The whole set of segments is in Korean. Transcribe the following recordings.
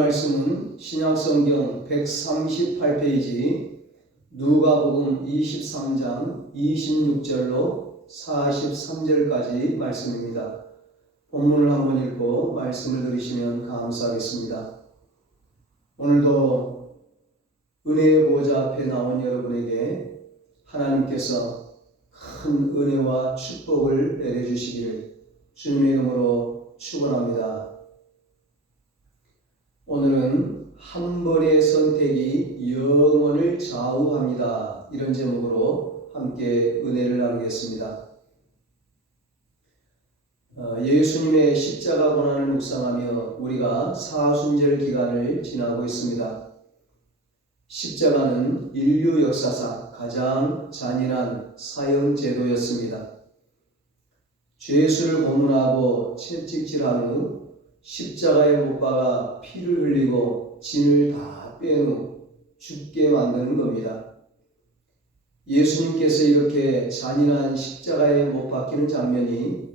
말씀은 신약성경 138페이지 누가복음 23장 26절로 43절까지 말씀입니다. 본문을 한번 읽고 말씀을 들으시면 감사하겠습니다. 오늘도 은혜의 보좌 앞에 나온 여러분에게 하나님께서 큰 은혜와 축복을 내려주시기를 주님의 이름으로 축원합니다. 오늘은 한 번의 선택이 영혼을 좌우합니다. 이런 제목으로 함께 은혜를 나누겠습니다. 예수님의 십자가 고난을 묵상하며 우리가 사순절 기간을 지나고 있습니다. 십자가는 인류 역사상 가장 잔인한 사형 제도였습니다. 죄수를 고문하고 채찍질한 후 십자가에 못 박아 피를 흘리고 진을 다 뺀 후 죽게 만드는 겁니다. 예수님께서 이렇게 잔인한 십자가에 못 박히는 장면이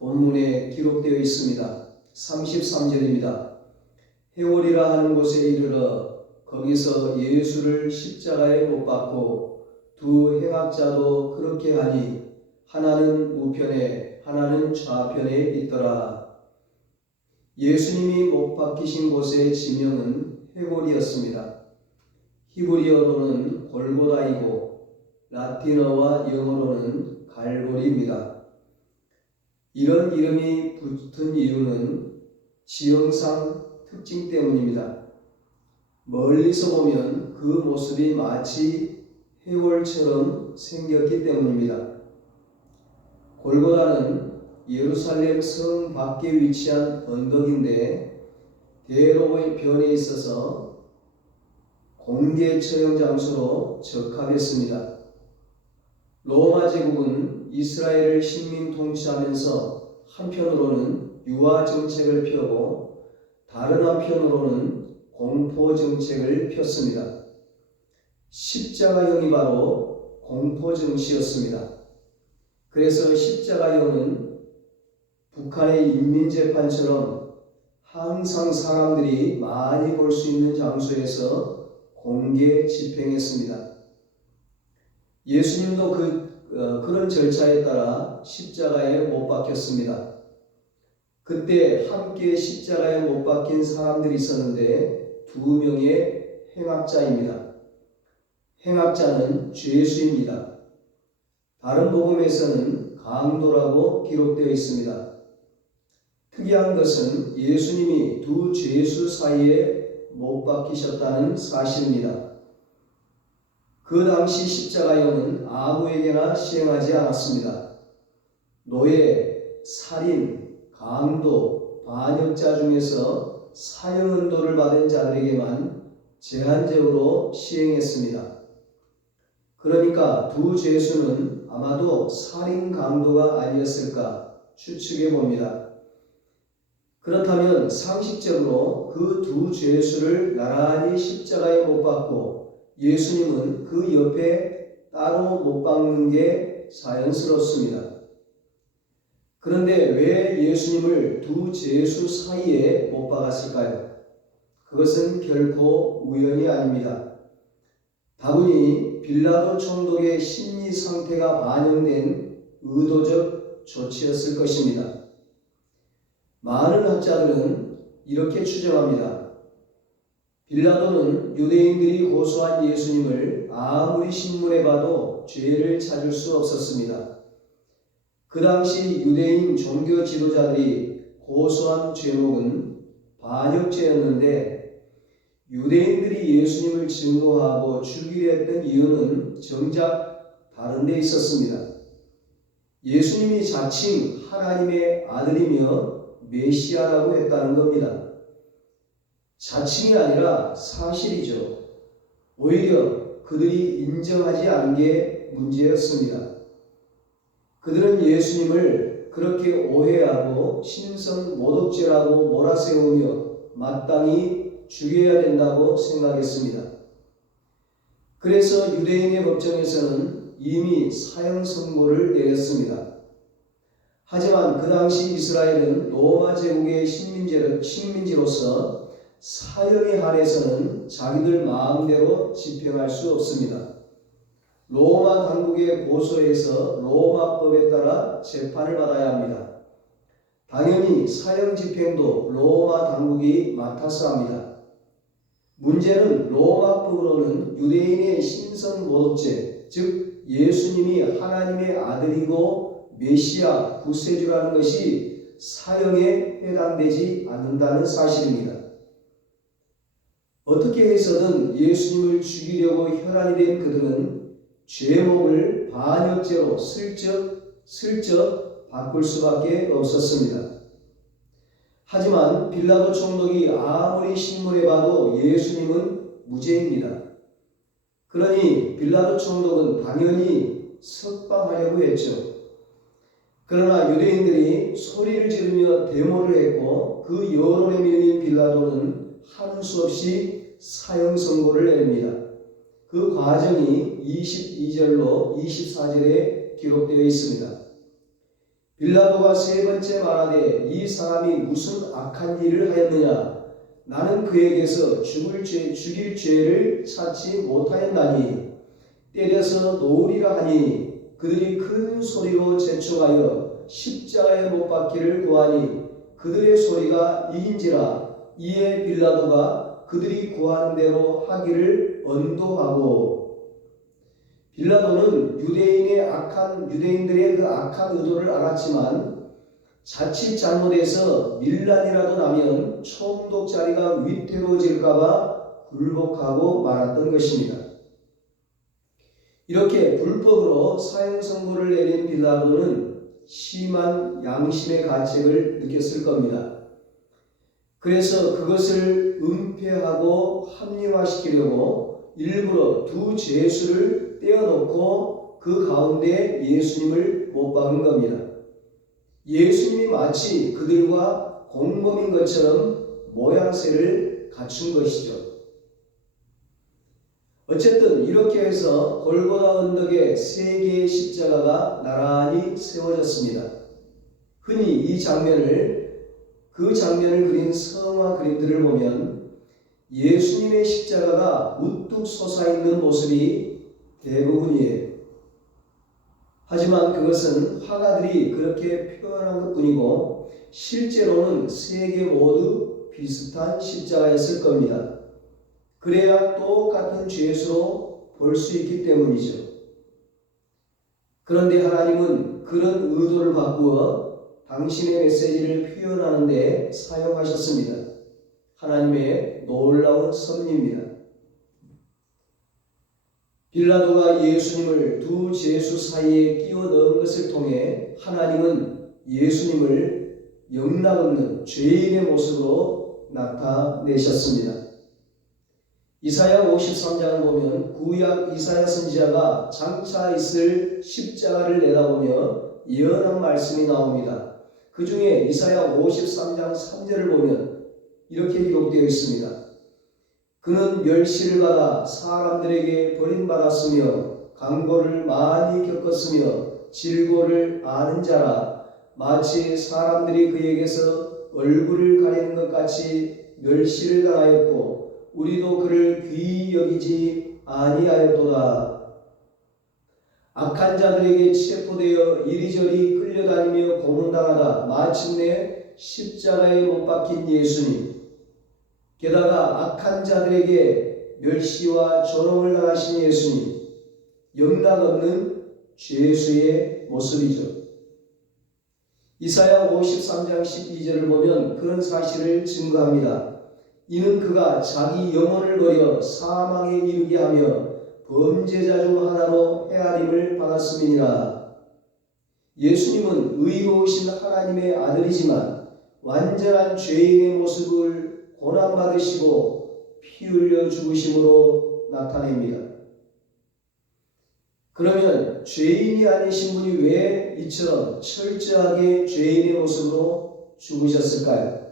본문에 기록되어 있습니다. 33절입니다. 해월이라 하는 곳에 이르러 거기서 예수를 십자가에 못 박고 두 행악자도 그렇게 하니 하나는 우편에 하나는 좌편에 있더라. 예수님이 못 박히신 곳의 지명은 해골이었습니다. 히브리어로는 골고다이고 라틴어와 영어로는 갈보리입니다. 이런 이름이 붙은 이유는 지형상 특징 때문입니다. 멀리서 보면 그 모습이 마치 해골처럼 생겼기 때문입니다. 골고다는 예루살렘 성 밖에 위치한 언덕인데 대로변에 있어서 공개 처형 장소로 적합했습니다. 로마 제국은 이스라엘을 식민 통치하면서 한편으로는 유화 정책을 펴고 다른 한편으로는 공포 정책을 폈습니다. 십자가형이 바로 공포 정치였습니다. 그래서 십자가형은 북한의 인민재판처럼 항상 사람들이 많이 볼 수 있는 장소에서 공개 집행했습니다. 예수님도 그런 절차에 따라 십자가에 못 박혔습니다. 그때 함께 십자가에 못 박힌 사람들이 있었는데 두 명의 행악자입니다. 행악자는 죄수입니다. 다른 복음에서는 강도라고 기록되어 있습니다. 특이한 것은 예수님이 두 죄수 사이에 못 박히셨다는 사실입니다. 그 당시 십자가형은 아무에게나 시행하지 않았습니다. 노예, 살인, 강도, 반역자 중에서 사형언도를 받은 자들에게만 제한적으로 시행했습니다. 그러니까 두 죄수는 아마도 살인 강도가 아니었을까 추측해 봅니다. 그렇다면 상식적으로 그 두 죄수를 나란히 십자가에 못 박고 예수님은 그 옆에 따로 못 박는 게 자연스럽습니다. 그런데 왜 예수님을 두 죄수 사이에 못 박았을까요? 그것은 결코 우연이 아닙니다. 다분히 빌라도 총독의 심리 상태가 반영된 의도적 조치였을 것입니다. 많은 학자들은 이렇게 추정합니다. 빌라도는 유대인들이 고소한 예수님을 아무리 신문해봐도 죄를 찾을 수 없었습니다. 그 당시 유대인 종교 지도자들이 고소한 죄목은 반역죄였는데 유대인들이 예수님을 증오하고 죽이려 했던 이유는 정작 다른 데 있었습니다. 예수님이 자칭 하나님의 아들이며 메시아라고 했다는 겁니다. 자칭이 아니라 사실이죠. 오히려 그들이 인정하지 않은 게 문제였습니다. 그들은 예수님을 그렇게 오해하고 신성 모독죄라고 몰아세우며 마땅히 죽여야 된다고 생각했습니다. 그래서 유대인의 법정에서는 이미 사형 선고를 내렸습니다. 하지만 그 당시 이스라엘은 로마 제국의 식민지로서 사형에 한해서는 자기들 마음대로 집행할 수 없습니다. 로마 당국에 고소해서 로마법에 따라 재판을 받아야 합니다. 당연히 사형 집행도 로마 당국이 맡아서 합니다. 문제는 로마법으로는 유대인의 신성모독죄, 즉 예수님이 하나님의 아들이고 메시아 구세주라는 것이 사형에 해당되지 않는다는 사실입니다. 어떻게 해서든 예수님을 죽이려고 혈안이 된 그들은 죄목을 반역죄로 슬쩍 바꿀 수밖에 없었습니다. 하지만 빌라도 총독이 아무리 신문해봐도 예수님은 무죄입니다. 그러니 빌라도 총독은 당연히 석방하려고 했죠. 그러나 유대인들이 소리를 지르며 데모를 했고 그 여론에 밀린 빌라도는 하는 수 없이 사형 선고를 내립니다. 그 과정이 22절로 24절에 기록되어 있습니다. 빌라도가 세 번째 말하되 이 사람이 무슨 악한 일을 하였느냐? 나는 그에게서 죽일 죄를 찾지 못하였나니 때려서 놓으리라 하니 그들이 큰 소리로 재촉하여 십자가에 못 박기를 구하니 그들의 소리가 이긴지라. 이에 빌라도가 그들이 구하는 대로 하기를 언도하고. 빌라도는 유대인들의 그 악한 의도를 알았지만 자칫 잘못해서 밀란이라도 나면 총독 자리가 위태로워질까봐 굴복하고 말았던 것입니다. 이렇게 불법으로 사형 선고를 내린 빌라도는 심한 양심의 가책을 느꼈을 겁니다. 그래서 그것을 은폐하고 합리화시키려고 일부러 두 죄수를 떼어놓고 그 가운데 예수님을 못 박은 겁니다. 예수님이 마치 그들과 공범인 것처럼 모양새를 갖춘 것이죠. 어쨌든 이렇게 해서 골고다 언덕에 세 개의 십자가가 나란히 세워졌습니다. 흔히 그 장면을 그린 성화 그림들을 보면 예수님의 십자가가 우뚝 솟아있는 모습이 대부분이에요. 하지만 그것은 화가들이 그렇게 표현한 것뿐이고 실제로는 세 개 모두 비슷한 십자가였을 겁니다. 그래야 똑같은 죄수로 볼 수 있기 때문이죠. 그런데 하나님은 그런 의도를 바꾸어 당신의 메시지를 표현하는 데 사용하셨습니다. 하나님의 놀라운 섭리입니다. 빌라도가 예수님을 두 죄수 사이에 끼워 넣은 것을 통해 하나님은 예수님을 영락없는 죄인의 모습으로 나타내셨습니다. 이사야 53장을 보면 구약 이사야 선지자가 장차 있을 십자가를 내다보며 예언한 말씀이 나옵니다. 그 중에 이사야 53장 3절을 보면 이렇게 기록되어 있습니다. 그는 멸시를 받아 사람들에게 버림받았으며 강고를 많이 겪었으며 질고를 아는 자라. 마치 사람들이 그에게서 얼굴을 가리는 것 같이 멸시를 당하였고 우리도 그를 귀히 여기지 아니하였도다. 악한 자들에게 체포되어 이리저리 끌려다니며 고문당하다 마침내 십자가에 못 박힌 예수님, 게다가 악한 자들에게 멸시와 조롱을 당하신 예수님, 영락없는 죄수의 모습이죠. 이사야 53장 12절을 보면 그런 사실을 증거합니다. 이는 그가 자기 영혼을 버려 사망에 이르게 하며 범죄자 중 하나로 헤아림을 받았음이니라. 예수님은 의로우신 하나님의 아들이지만 완전한 죄인의 모습을 고난받으시고 피 흘려 죽으심으로 나타냅니다. 그러면 죄인이 아니신 분이 왜 이처럼 철저하게 죄인의 모습으로 죽으셨을까요?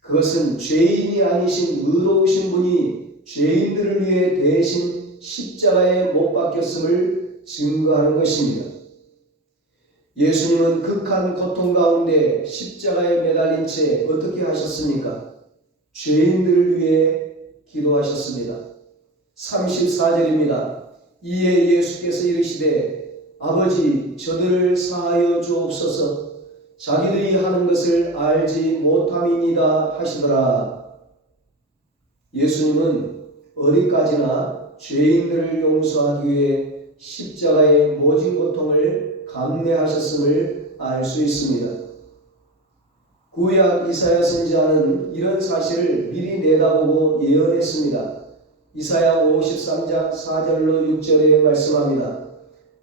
그것은 죄인이 아니신 의로우신 분이 죄인들을 위해 대신 십자가에 못 박혔음을 증거하는 것입니다. 예수님은 극한 고통 가운데 십자가에 매달린 채 어떻게 하셨습니까? 죄인들을 위해 기도하셨습니다. 34절입니다. 이에 예수께서 이르시되 아버지 저들을 사하여 주옵소서 자기들이 하는 것을 알지 못함이니이다 하시더라. 예수님은 어디까지나 죄인들을 용서하기 위해 십자가의 모진 고통을 감내하셨음을 알 수 있습니다. 구약 이사야 선지자는 이런 사실을 미리 내다보고 예언했습니다. 이사야 53장 4절로 6절에 말씀합니다.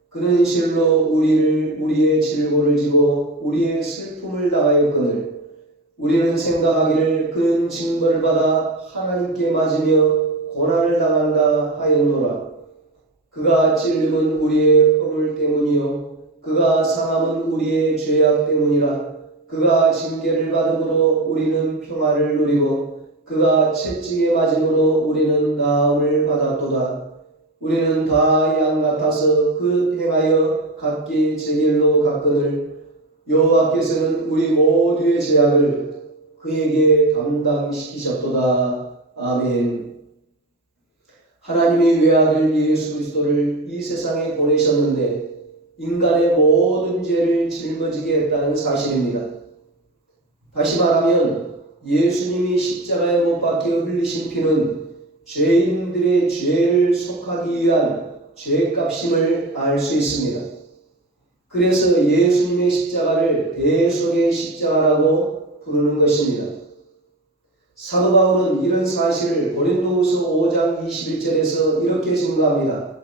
그는 실로 우리의 질고를 지고 우리의 슬픔을 당하였거늘 우리는 생각하기를 그는 징벌을 받아 하나님께 맞으며 고난을 당한다 하였노라. 그가 찔림은 우리의 허물 때문이요 그가 상함은 우리의 죄악 때문이라. 그가 징계를 받음으로 우리는 평화를 누리고 그가 채찍에 맞음으로 우리는 나음을 받았도다. 우리는 다 양 같아서 그 행하여 각기 제 길로 갔거늘 여호와께서는 우리 모두의 죄악을 그에게 담당시키셨도다. 아멘. 하나님의 외아들 예수 그리스도를 이 세상에 보내셨는데 인간의 모든 죄를 짊어지게 했다는 사실입니다. 다시 말하면 예수님이 십자가에 못 박혀 흘리신 피는 죄인들의 죄를 속하기 위한 죄값임을 알 수 있습니다. 그래서 예수님의 십자가를 대속의 십자가라고 부르는 것입니다. 사도 바울은 이런 사실을 고린도후서 5장 21절에서 이렇게 증거합니다.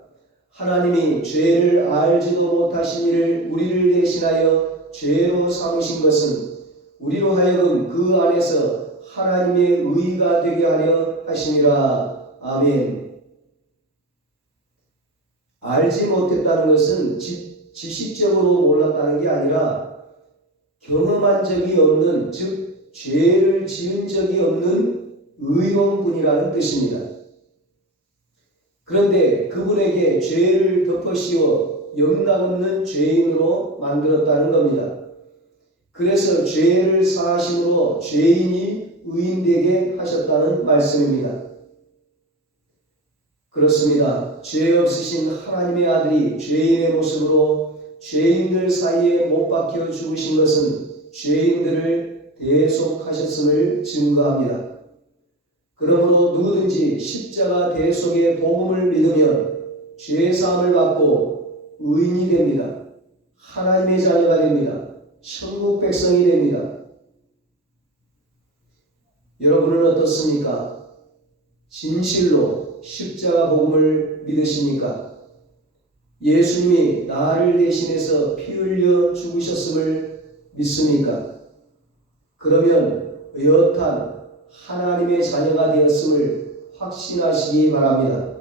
하나님이 죄를 알지도 못하신 이를 우리를 대신하여 죄로 삼으신 것은 우리로 하여금 그 안에서 하나님의 의가 되게 하려 하심이라. 아멘. 알지 못했다는 것은 지식적으로 몰랐다는 게 아니라 경험한 적이 없는, 즉 죄를 지은 적이 없는 의로운 분이라는 뜻입니다. 그런데 그분에게 죄를 덮어씌워 영락없는 죄인으로 만들었다는 겁니다. 그래서 죄를 사하심으로 죄인이 의인되게 하셨다는 말씀입니다. 그렇습니다. 죄 없으신 하나님의 아들이 죄인의 모습으로 죄인들 사이에 못 박혀 죽으신 것은 죄인들을 대속하셨음을 증거합니다. 그러므로 누구든지 십자가 대속의 복음을 믿으면 죄사함을 받고 의인이 됩니다. 하나님의 자녀가 됩니다. 천국 백성이 됩니다. 여러분은 어떻습니까? 진실로 십자가 복음을 믿으십니까? 예수님이 나를 대신해서 피 흘려 죽으셨음을 믿습니까? 그러면 여탄 하나님의 자녀가 되었음을 확신하시기 바랍니다.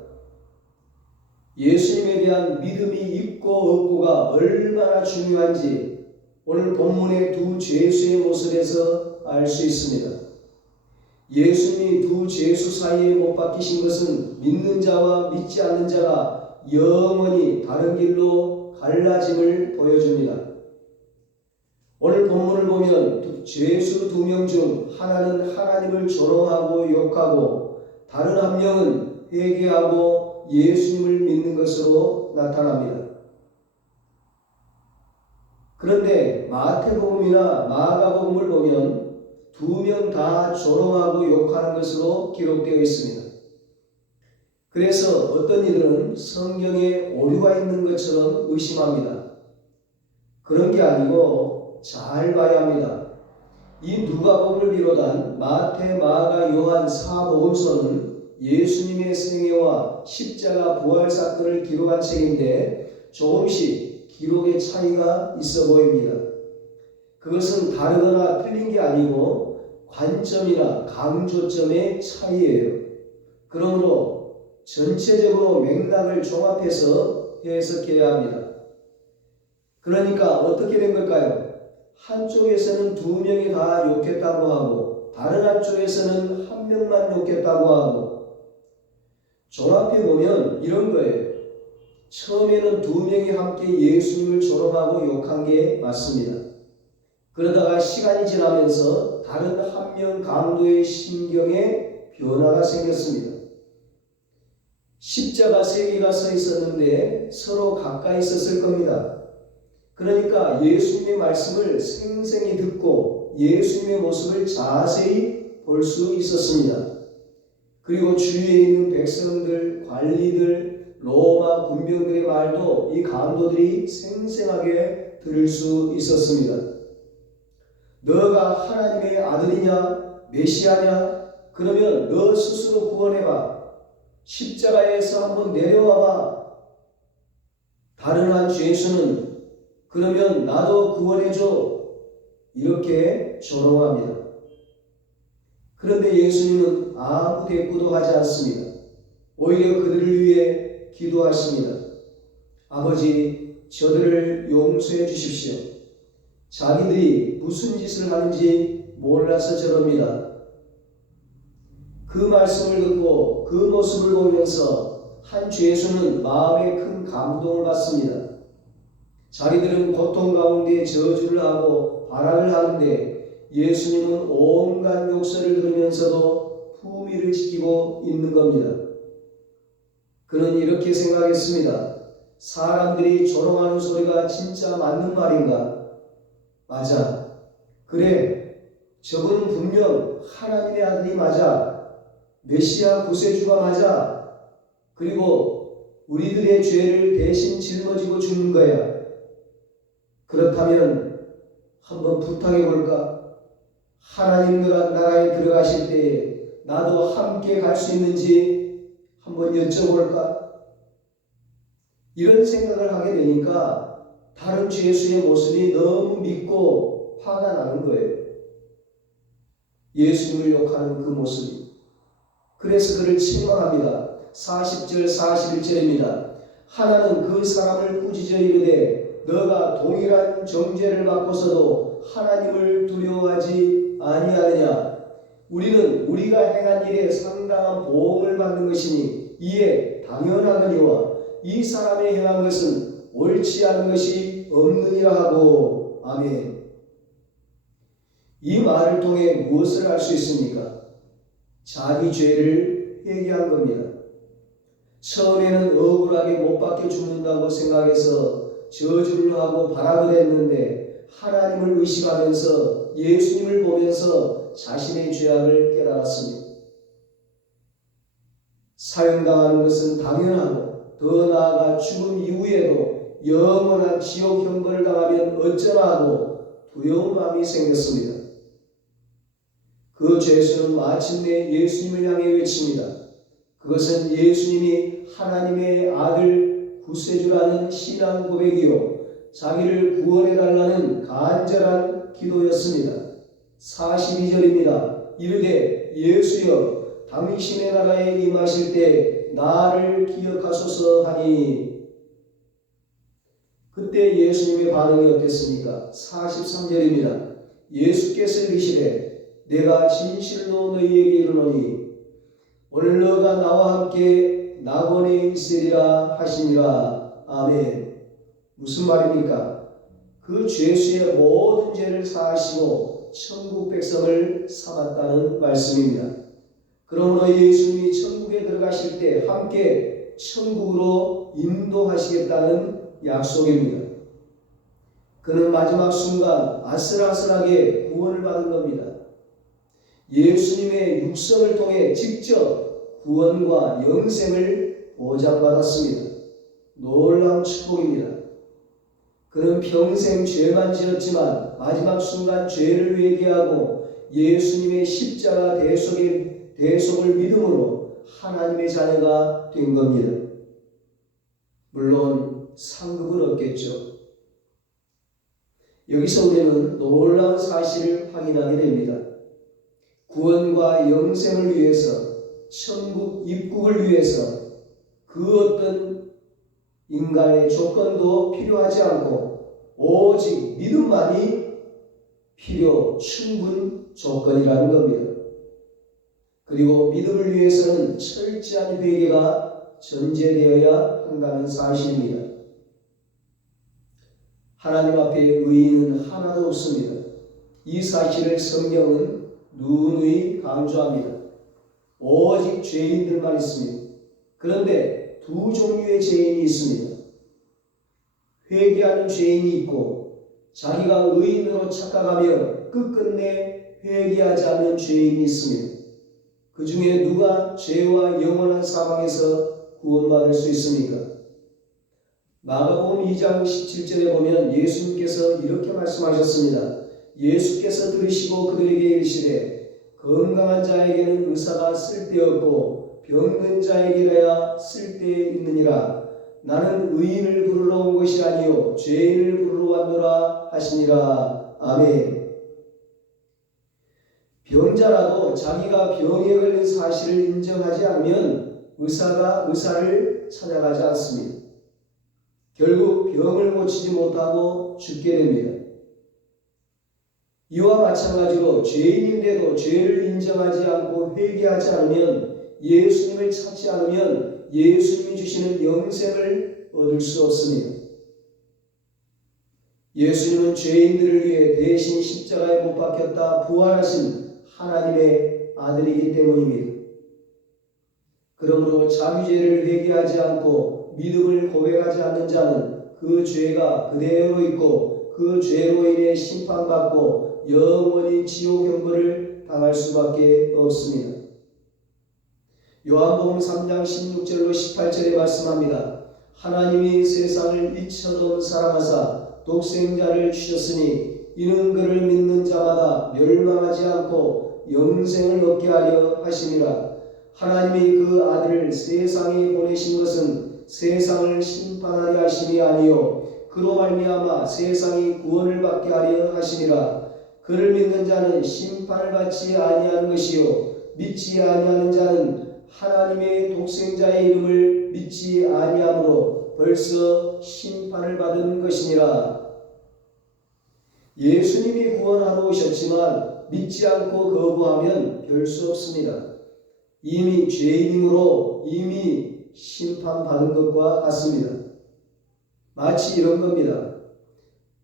예수님에 대한 믿음이 있고 없고가 얼마나 중요한지 오늘 본문의 두 죄수의 모습에서 알 수 있습니다. 예수님이 두 죄수 사이에 못 박히신 것은 믿는 자와 믿지 않는 자가 영원히 다른 길로 갈라짐을 보여줍니다. 오늘 본문을 보면 죄수 두 명 중 하나는 하나님을 조롱하고 욕하고 다른 한 명은 회개하고 예수님을 믿는 것으로 나타납니다. 그런데 마태복음이나 마가복음을 보면 두 명 다 조롱하고 욕하는 것으로 기록되어 있습니다. 그래서 어떤 이들은 성경에 오류가 있는 것처럼 의심합니다. 그런 게 아니고 잘 봐야 합니다. 이 누가복음을 비롯한 마태, 마가, 요한, 사복음서는 예수님의 생애와 십자가 부활 사건을 기록한 책인데 조금씩 기록의 차이가 있어 보입니다. 그것은 다르거나 틀린 게 아니고 관점이나 강조점의 차이예요. 그러므로 전체적으로 맥락을 종합해서 해석해야 합니다. 그러니까 어떻게 된 걸까요? 한쪽에서는 두 명이 다 욕했다고 하고 다른 한쪽에서는 한 명만 욕했다고 하고 종합해 보면 이런 거예요. 처음에는 두 명이 함께 예수님을 조롱하고 욕한 게 맞습니다. 그러다가 시간이 지나면서 다른 한 명 강도의 심경에 변화가 생겼습니다. 십자가 세 개가 서 있었는데 서로 가까이 있었을 겁니다. 그러니까 예수님의 말씀을 생생히 듣고 예수님의 모습을 자세히 볼 수 있었습니다. 그리고 주위에 있는 백성들, 관리들, 로마 군병들의 말도 이 강도들이 생생하게 들을 수 있었습니다. 너가 하나님의 아들이냐, 메시아냐? 그러면 너 스스로 구원해봐. 십자가에서 한번 내려와봐. 다른 한 죄수는 그러면 나도 구원해줘. 이렇게 조롱합니다. 그런데 예수님은 아무 대꾸도 하지 않습니다. 오히려 그들을 위해 기도하십니다. 아버지, 저들을 용서해 주십시오. 자기들이 무슨 짓을 하는지 몰라서 저럽니다. 그 말씀을 듣고 그 모습을 보면서 한 죄수는 마음에 큰 감동을 받습니다. 자기들은 고통 가운데 저주를 하고 발악을 하는데 예수님은 온갖 욕설을 들으면서도 품위를 지키고 있는 겁니다. 그는 이렇게 생각했습니다. 사람들이 조롱하는 소리가 진짜 맞는 말인가? 맞아. 그래. 저분은 분명 하나님의 아들이 맞아. 메시아 구세주가 맞아. 그리고 우리들의 죄를 대신 짊어지고 죽는 거야. 그렇다면 한번 부탁해 볼까? 하나님 나라에 들어가실 때에 나도 함께 갈 수 있는지 한번 여쭤볼까? 이런 생각을 하게 되니까 다른 죄수의 모습이 너무 밉고 화가 나는 거예요. 예수님을 욕하는 그 모습이. 그래서 그를 책망합니다. 40절 41절입니다. 하나는 그 사람을 꾸짖어 이르되 너가 동일한 정죄를 받고서도 하나님을 두려워하지 아니하느냐. 우리는 우리가 행한 일에 상당한 보응을 받는 것이니 이에 당연하거니와 이 사람이 행한 것은 옳지 않은 것이 없느니라 하고. 아멘. 이 말을 통해 무엇을 알 수 있습니까? 자기 죄를 회개한 겁니다. 처음에는 억울하게 못 박혀 죽는다고 생각해서 저주를 하고 발악을 했는데 하나님을 의식하면서 예수님을 보면서 자신의 죄악을 깨달았습니다. 사형당하는 것은 당연하고 더 나아가 죽음 이후에도 영원한 지옥 형벌을 당하면 어쩌나 하고 두려운 마음이 생겼습니다. 그 죄수는 마침내 예수님을 향해 외칩니다. 그것은 예수님이 하나님의 아들 구세주라는 신앙 고백이요 자기를 구원해달라는 간절한 기도였습니다. 42절입니다. 이르되 예수여 당신의 나라에 임하실 때 나를 기억하소서 하니. 그때 예수님의 반응이 어땠습니까? 43절입니다. 예수께서 이르시되 내가 진실로 너희에게 이르노니 오늘 너가 나와 함께 낙원에 있으리라 하시니라. 아멘. 무슨 말입니까? 그 죄수의 모든 죄를 사하시고 천국 백성을 삼았다는 말씀입니다. 그러므로 예수님이 천국에 들어가실 때 함께 천국으로 인도하시겠다는 약속입니다. 그는 마지막 순간 아슬아슬하게 구원을 받은 겁니다. 예수님의 육성을 통해 직접 구원과 영생을 보장받았습니다. 놀라운 축복입니다. 그는 평생 죄만 지었지만 마지막 순간 죄를 회개하고 예수님의 십자가 대속을 믿음으로 하나님의 자녀가 된 겁니다. 물론 상급은 없겠죠. 여기서 우리는 놀라운 사실을 확인하게 됩니다. 구원과 영생을 위해서, 천국 입국을 위해서 그 어떤 인간의 조건도 필요하지 않고 오직 믿음만이 충분 조건이라는 겁니다. 그리고 믿음을 위해서는 철저한 회개가 전제되어야 한다는 사실입니다. 하나님 앞에 의인은 하나도 없습니다. 이 사실을 성경은 누누이 강조합니다. 오직 죄인들만 있습니다. 그런데 두 종류의 죄인이 있습니다. 회개하는 죄인이 있고 자기가 의인으로 착각하며 끝끝내 회개하지 않는 죄인이 있습니다. 그 중에 누가 죄와 영원한 사망에서 구원받을 수 있습니까? 마가복음 2장 17절에 보면 예수님께서 이렇게 말씀하셨습니다. 예수께서 들으시고 그들에게 이르시되 건강한 자에게는 의사가 쓸데없고 병든 자에게라야 쓸데있느니라. 나는 의인을 부르러 온 것이 아니요 죄인을 부르러 왔노라 하시니라. 아멘. 병자라도 자기가 병에 걸린 사실을 인정하지 않으면 의사가 의사를 찾아가지 않습니다. 결국 병을 고치지 못하고 죽게 됩니다. 이와 마찬가지로 죄인인데도 죄를 인정하지 않고 회개하지 않으면 예수님을 찾지 않으면 예수님이 주시는 영생을 얻을 수 없습니다. 예수님은 죄인들을 위해 대신 십자가에 못 박혔다 부활하신 하나님의 아들이기 때문입니다. 그러므로 자기 죄를 회개하지 않고 믿음을 고백하지 않는 자는 그 죄가 그대로 있고 그 죄로 인해 심판받고 영원히 지옥 형벌을 당할 수밖에 없습니다. 요한복음 3장 16절로 18절에 말씀합니다. 하나님이 세상을 이처럼 사랑하사 독생자를 주셨으니 이는 그를 믿는 자마다 멸망하지 않고 영생을 얻게 하려 하심이라. 하나님이 그 아들을 세상에 보내신 것은 세상을 심판하려 하심이 아니요 그로 말미암아 세상이 구원을 받게 하려 하심이라. 그를 믿는 자는 심판을 받지 아니하는 것이요 믿지 아니하는 자는 하나님의 독생자의 이름을 믿지 아니하므로 벌써 심판을 받은 것이니라. 예수님이 구원하러 오셨지만 믿지 않고 거부하면 별 수 없습니다. 이미 죄인이므로 이미 심판받은 것과 같습니다. 마치 이런 겁니다.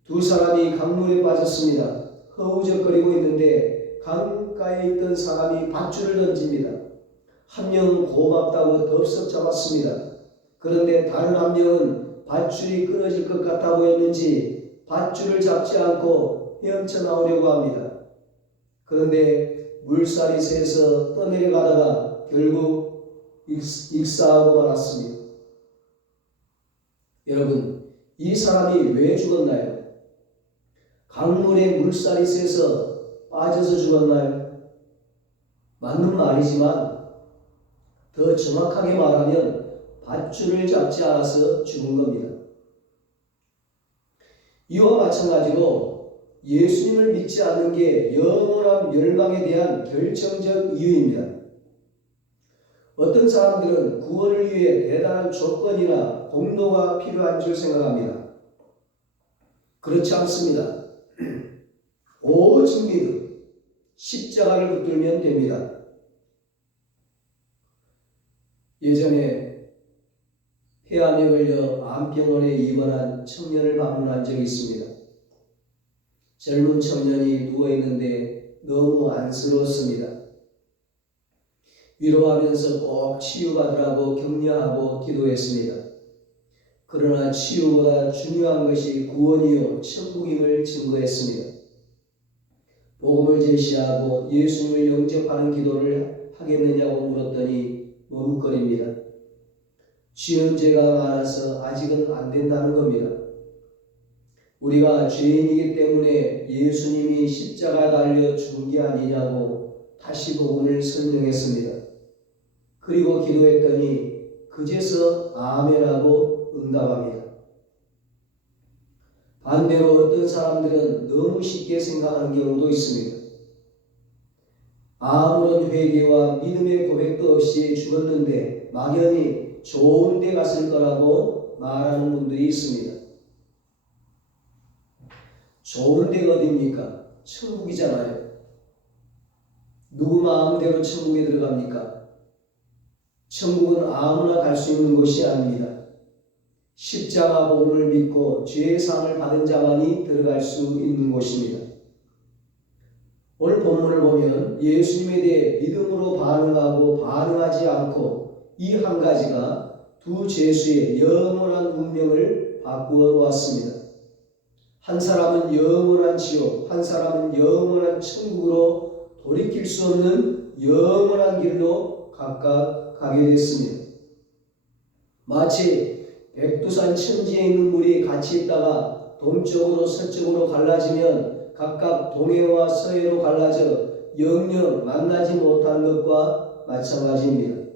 두 사람이 강물에 빠졌습니다. 허우적거리고 있는데 강가에 있던 사람이 밧줄을 던집니다. 한 명은 고맙다고 덥석 잡았습니다. 그런데 다른 한 명은 밧줄이 끊어질 것 같아 보였는지 밧줄을 잡지 않고 헤엄쳐 나오려고 합니다. 그런데 물살이 세서 떠내려가다가 결국 익사하고 말았습니다. 여러분, 이 사람이 왜 죽었나요? 강물에 물살이 세서 빠져서 죽었나요? 맞는 말이지만 더 정확하게 말하면 밧줄을 잡지 않아서 죽은 겁니다. 이와 마찬가지로 예수님을 믿지 않는 게 영원한 멸망에 대한 결정적 이유입니다. 어떤 사람들은 구원을 위해 대단한 조건이나 공로가 필요한 줄 생각합니다. 그렇지 않습니다. 오직 믿음, 십자가를 붙들면 됩니다. 예전에 폐암에 걸려 암병원에 입원한 청년을 방문한 적이 있습니다. 젊은 청년이 누워있는데 너무 안쓰러웠습니다. 위로하면서 꼭 치유받으라고 격려하고 기도했습니다. 그러나 치유보다 중요한 것이 구원이요 천국임을 증거했습니다. 복음을 제시하고 예수님을 영접하는 기도를 하겠느냐고 물었더니 머뭇거립니다. 지은 죄가 많아서 아직은 안 된다는 겁니다. 우리가 죄인이기 때문에 예수님이 십자가 달려 죽은 게 아니냐고 다시 복음을 설명했습니다. 그리고 기도했더니 그제서 아멘하고 응답합니다. 반대로 어떤 사람들은 너무 쉽게 생각하는 경우도 있습니다. 아무런 회개와 믿음의 고백도 없이 죽었는데 막연히 좋은 데 갔을 거라고 말하는 분들이 있습니다. 좋은 데가 어디입니까? 천국이잖아요. 누구 마음대로 천국에 들어갑니까? 천국은 아무나 갈 수 있는 곳이 아닙니다. 십자가 복음을 믿고 죄의 상을 받은 자만이 들어갈 수 있는 곳입니다. 보면 예수님에 대해 믿음으로 반응하고 반응하지 않고 이 한 가지가 두 죄수의 영원한 운명을 바꾸어 놓았습니다. 한 사람은 영원한 지옥, 한 사람은 영원한 천국으로 돌이킬 수 없는 영원한 길로 각각 가게 됐습니다. 마치 백두산 천지에 있는 물이 같이 있다가 동쪽으로 서쪽으로 갈라지면 각각 동해와 서해로 갈라져 영영 만나지 못한 것과 마찬가지입니다.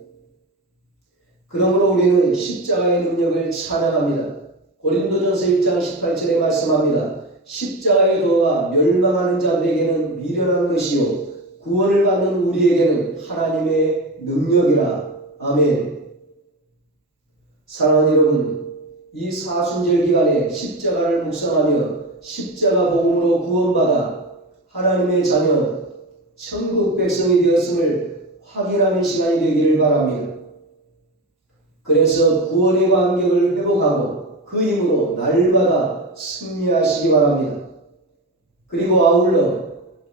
그러므로 우리는 십자가의 능력을 찬양합니다. 고린도전서 1장 18절에 말씀합니다. 십자가의 도가 멸망하는 자들에게는 미련한 것이요 구원을 받는 우리에게는 하나님의 능력이라. 아멘. 사랑하는 여러분, 이 사순절 기간에 십자가를 묵상하며 십자가 복음으로 구원받아 하나님의 자녀, 천국 백성이 되었음을 확인하는 시간이 되기를 바랍니다. 그래서 구원의 감격을 회복하고 그 힘으로 날마다 승리하시기 바랍니다. 그리고 아울러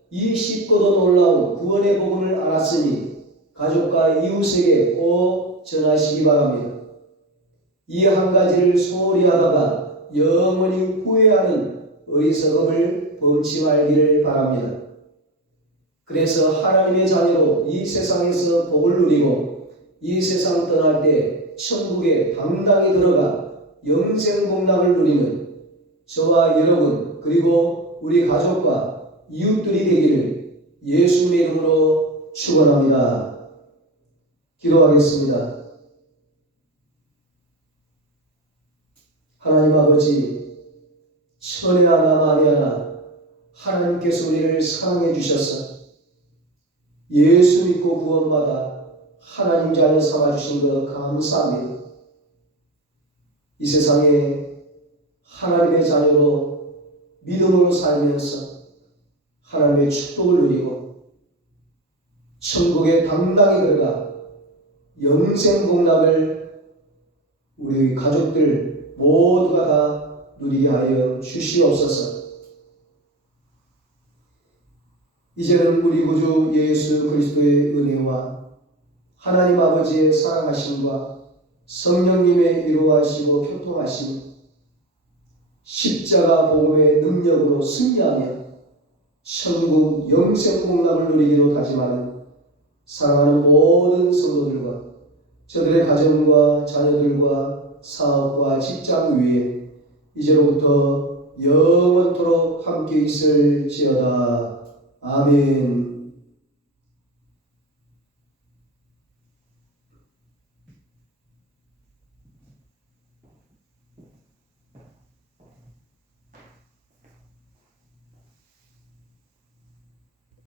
이 쉽고도 놀라운 구원의 복음을 알았으니 가족과 이웃에게 꼭 전하시기 바랍니다. 이 한 가지를 소홀히 하다가 영원히 후회하는 어리석음을 범치 말기를 바랍니다. 그래서 하나님의 자녀로 이 세상에서 복을 누리고 이 세상 떠날 때 천국에 당당히 들어가 영생 복락을 누리는 저와 여러분 그리고 우리 가족과 이웃들이 되기를 예수님의 이름으로 축원합니다. 기도하겠습니다. 하나님 아버지, 천에 하나 만에 하나 하나님께서 우리를 사랑해 주셔서 예수 믿고 구원받아 하나님 자녀 삼아주신 것 감사합니다. 이 세상에 하나님의 자녀로 믿음으로 살면서 하나님의 축복을 누리고 천국에 당당히 들어가 영생 복락을 우리 가족들 모두가 다 누리게 하여 주시옵소서. 이제는 우리 구주 예수 그리스도의 은혜와 하나님 아버지의 사랑하심과 성령님의 위로하시고 교통하심, 십자가 복음의 능력으로 승리하며 천국 영생 복락을 누리기로 다짐하는 사랑하는 모든 성도들과 저들의 가정과 자녀들과 사업과 직장 위에 이제로부터 영원토록 함께 있을지어다. 아멘.